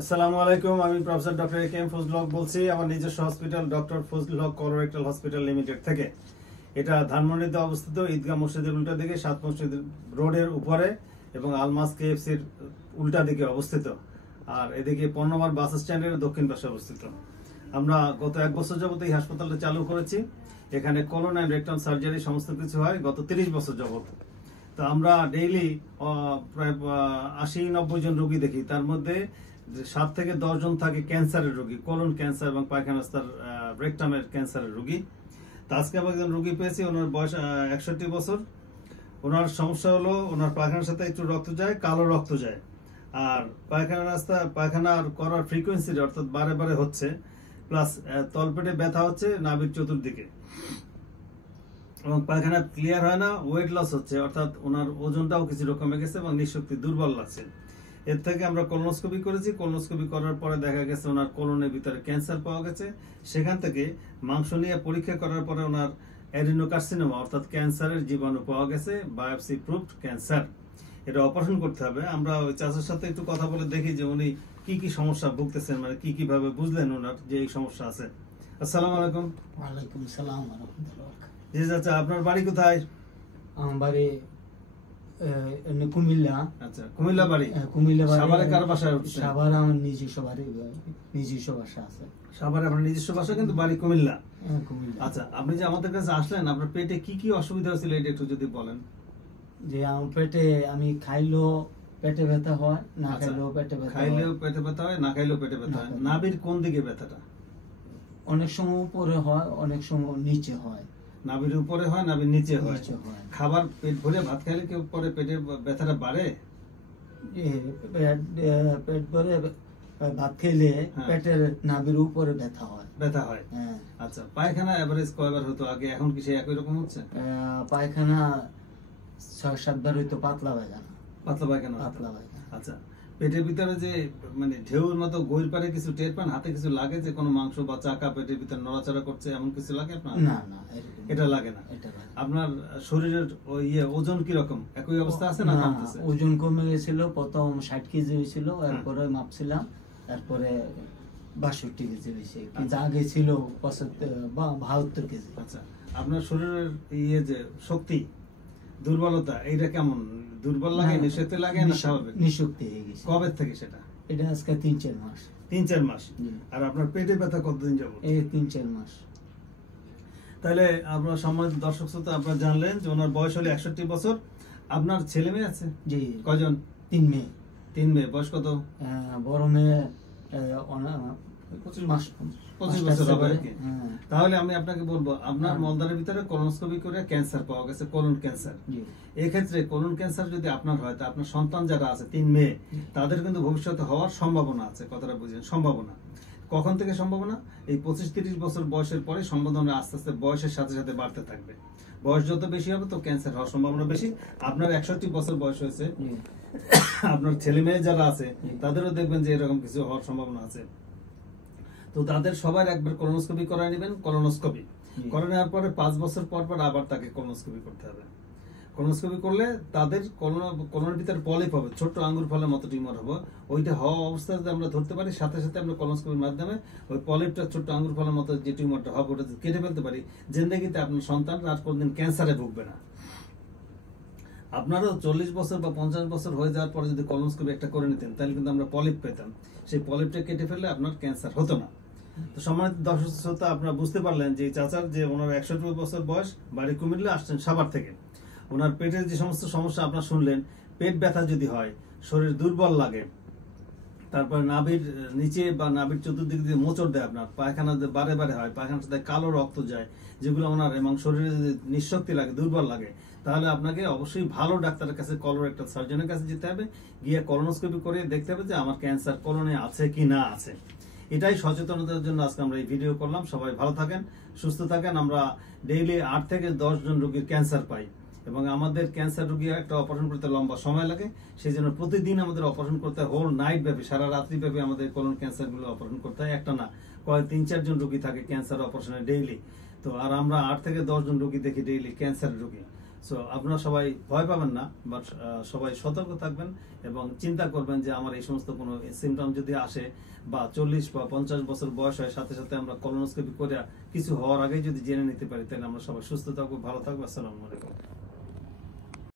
আসসালামু আলাইকুম, আমি professor doctor A K M Fazlul Haque বলছি আমার নিজস্ব hospital doctor Fazlul Haque colorectal hospital limited থেকে। এটা ধানমন্ডিতে অবস্থিত, ঈদগাহ মসজিদের উল্টা দিকে, সাত মসজিদ রোডের উপরে এবং আলমাস কেএফসির উল্টা দিকে অবস্থিত। আর এদিকে 15 নম্বর বাস স্ট্যান্ডের দক্ষিণ পাশে অবস্থিত। আমরা গত 1 বছর যাবত এই হাসপাতালটা চালু করেছি। এখানে কোলন অ্যান্ড রেকটাম সার্জারি সমস্ত কিছু হয় গত 30 বছর যাবত। তো আমরা ডেইলি প্রায় 80-90 জন রোগী দেখি। তার মধ্যে 7 থেকে 10 জন থাকে ক্যান্সারের রোগী, কোলন ক্যান্সার এবং পায়খানার রেকটামের ক্যান্সারের রোগী। তো আজকে আমি একজন রোগী পেয়েছি, ওনার বয়স 61 বছর। ওনার সমস্যা হলো ওনার পায়খানার সাথে একটু রক্ত যায়, কালো রক্ত যায়। আর পায়খানা করার ফ্রিকোয়েন্সি অর্থাৎ বারে বারে হচ্ছে, প্লাস তলপেটে ব্যথা হচ্ছে নাভির চতুর্দিকে, এবং পায়খানা ক্লিয়ার হয় না, ওয়েট লস হচ্ছে, অর্থাৎ ওনার ওজনটাও কিছু কমে গেছে এবং নিঃশক্তি দুর্বল লাগছে। এর থেকে আমরা কোলোনোস্কোপি করেছি। কোলোনোস্কোপি করার পরে দেখা গেছে ওনার কোলনের ভিতরে ক্যান্সার পাওয়া গেছে। সেখান থেকে মাংস নিয়ে পরীক্ষা করার পরে ওনার অ্যাডিনোকার্সিনোমা অর্থাৎ ক্যান্সারের জীবাণু পাওয়া গেছে, বায়োপসি প্রুভড ক্যান্সার। এটা অপারেশন করতে হবে। আমরা ওই চাচার সাথে একটু কথা বলে দেখি যে উনি কি কি সমস্যা ভুগতেছেন, মানে কি কি ভাবে বুঝলেন ওনার যে এই সমস্যা আছে। আসসালামু আলাইকুম। ওয়ালাইকুম আসসালাম ওয়া রাহমাতুল্লাহ। জি চাচা, আপনার বাড়ি কোথায়? আমার বাড়ি কুমিল্লা। আচ্ছা, কুমিল্লা বাড়ি। কুমিল্লা বাড়ি। সাভারে কার বাসায় উঠছেন? সাভারে আমার নিজস্ব বাসা আছে। সাভারে আপনার নিজস্ব বাসা, কিন্তু বাড়ি কুমিল্লা। কুমিল্লা। আচ্ছা, আপনি যে আমাদের কাছে আসলেন, আপনার পেটে কি কি অসুবিধা হয়েছিল এটা একটু যদি বলেন। যে আমার পেটে আমি খাইলেও পেটে ব্যথা হয়, না আচ্ছা, খাইলেও পেটে ব্যথা হয়। খাইলেও পেটে ব্যথা হয়, না খাইলেও পেটে ব্যথা হয়। নাভির কোন দিকে ব্যথাটা? অনেক সময় উপরে হয়, অনেক সময় নিচে হয়। নাভির উপরে হয়, নাভির নিচে হয়। নিচে হয়। খাবার পেট ভরে ভাত খাইলে কি পরে পেটের ব্যথাটা বাড়ে? পেট ভরে ভাত খেলে হ্যাঁ। পেটের নাভির উপরে ব্যথা হয়। ব্যথা হয়। হ্যাঁ। আচ্ছা, পায়খানা এভারেজ কয়বার হতো আগে, এখন কি সেই একই রকম হচ্ছে? পায়খানা 6-7 বার হইতো, পাতলা পায়খানা। পাতলা পায়খানা হতো। পাতলা পায়খানা। আচ্ছা, পেটের ভিতরে যে মানে ঢেউর মতো গইর পারে কিছু টের পান? হাতে কিছু লাগে যে কোনো মাংস বা চাকা পেটের ভিতরে নড়াচড়া করছে, এমন কিছু লাগে আপনার? না না, এরকম এটা লাগে না। এটা লাগে না। আপনার শরীরের ওই ওজন কি রকম, একই অবস্থা আছে না কমতেছে? ওজন কমে গেছিল। প্রথম 60 কেজি হয়েছিল, এরপরে মাপছিলাম, এরপরে 62 কেজি হয়েছে। কিন্তু আগে ছিল 72 কেজি। আচ্ছা, আপনার শরীরের যে শক্তি দুর্বলতা এইটা কেমন? দুর্বল লাগে, নিঃশক্তি লাগে না স্বাভাবিক? নিঃশক্তি হয়ে গেছে। কবে থেকে সেটা? এটা আজকে 3-4 মাস। 3-4 মাস। জি। আর আপনার পেটে ব্যথা কতদিন যাবত? এই 3-4 মাস। তাহলে আপনার সম্মানিত দর্শক শ্রোতা, আপনারা জানলেন যে ওনার বয়স হলো 61 বছর। আপনার ছেলে মেয়ে আছে? জি। কয়জন? 3 মেয়ে। 3 মেয়ে। বয়স কত? বড় মেয়ে 25 বছর হবে আর কি। হ্যাঁ। তাহলে আমি আপনাকে বলবো, আপনার মলদ্বারের ভিতরে কোলোনোস্কোপি করে ক্যান্সার পাওয়া গেছে, কোলন ক্যান্সার। জি। এক্ষেত্রে কোলন ক্যান্সার যদি আপনার হয়, তা আপনার সন্তান যারা আছে 3 মেয়ে, তাদের কিন্তু ভবিষ্যতে হওয়ার সম্ভাবনা আছে। কথাটা বুঝেন, সম্ভাবনা। কখন থেকে সম্ভাবনা? এই 25-30 বছর বয়সের পরে সম্ভাবনা আস্তে আস্তে বয়সের সাথে সাথে বাড়তে থাকবে। বয়স যত বেশি হবে তো ক্যান্সার হওয়ার সম্ভাবনা বেশি। আপনার 61 বছর বয়স হয়েছে, জি। আপনার ছেলে মেয়ে যারা আছে তাদেরও দেখবেন যে এরকম কিছু হওয়ার সম্ভাবনা আছে। তো তাদের সবার একবার কোলোনোস্কোপি করায় নেবেন। কোলোনোস্কোপি করে নেওয়ার পরে 5 বছর পর পর আবার তাকে কোলোনোস্কোপি করতে হবে। কোলোনোস্কোপি করলে তাদের কোলনের ভিতরে পলিপ হবে, ছোট্ট আঙ্গুর ফলের মতো টিউমার হবে। ওইটা হওয়া অবস্থায় যদি আমরা ধরতে পারি, সাথে সাথে আমরা কোলোনোস্কোপির মাধ্যমে ওই পলিপটা, ছোট্ট আঙ্গুর ফলের মতো যে টিউমারটা হবে, ওটা কেটে ফেলতে পারি। জিন্দেগিতে আপনার সন্তান আর কোনদিন ক্যান্সারে ভুগবে না। আপনারও 40 বছর বা 50 বছর হয়ে যাওয়ার পরে যদি কোলোনোস্কোপি একটা করে নিতেন, তাহলে কিন্তু আমরা পলিপ পেতাম। সেই পলিপটা কেটে ফেললে আপনার ক্যান্সার হতো না। তো সম্মানিত দর্শক শ্রোতা, আপনারা বুঝতে পারলেন যে চাচার যে ওনার 61 বছর বয়স, বাড়ি কুমিল্লা, আসছেন সাভার থেকে। ওনার পেটের যে সমস্ত সমস্যা আপনারা শুনলেন, পেট ব্যথা যদি হয়, শরীর দুর্বল লাগে, তারপরে নাভির নিচে বা নাভির চতুর্দিকে দিয়ে মোচড় দেয়, আপনার পায়খানা বারে বারে হয়, পায়খানার সাথে কালো রক্ত যায়, যেগুলো ওনার, এবং শরীরে যদি নিঃশক্তি লাগে, দুর্বল লাগে, তাহলে আপনাকে অবশ্যই ভালো ডাক্তারের কাছে, কলোরেক্টাল সার্জনের কাছে যেতে হবে। গিয়ে কোলোনোস্কোপি করে দেখতে হবে যে আমার ক্যান্সার কোলনে আছে কি না আছে। এটাই সচেতনতার জন্য আজকে আমরা এই ভিডিও করলাম। সবাই ভালো থাকেন, সুস্থ থাকেন। আমরা ডেইলি 8 থেকে 10 জন রোগীর ক্যান্সার পাই, এবং আমাদের ক্যান্সার রোগী একটা অপারেশন করতে লম্বা সময় লাগে। সেই জন্য প্রতিদিন আমাদের অপারেশন করতে হয়, হোল নাইট ব্যাপী, সারা রাত্রি ব্যাপী আমাদের কোলন ক্যান্সার গুলো অপারেশন করতে হয়। একটা না, 3-4 জন রোগী থাকে ক্যান্সার অপারেশনে ডেইলি। তো আর আমরা 8 থেকে 10 জন রোগী দেখি ডেইলি ক্যান্সার রোগী। সো আপনারা সবাই ভয় পাবেন না, বাট সবাই সতর্ক থাকবেন এবং চিন্তা করবেন যে আমার এই সমস্ত কোনো সিমটম যদি আসে বা 40 বা 50 বছর বয়স হয়, সাথে সাথে আমরা কলোনোস্কোপি করে কিছু হওয়ার আগেই যদি জেনে নিতে পারি, তাহলে আমরা সবাই সুস্থ থাকবো, ভালো থাকবো। আসসালামু আলাইকুম।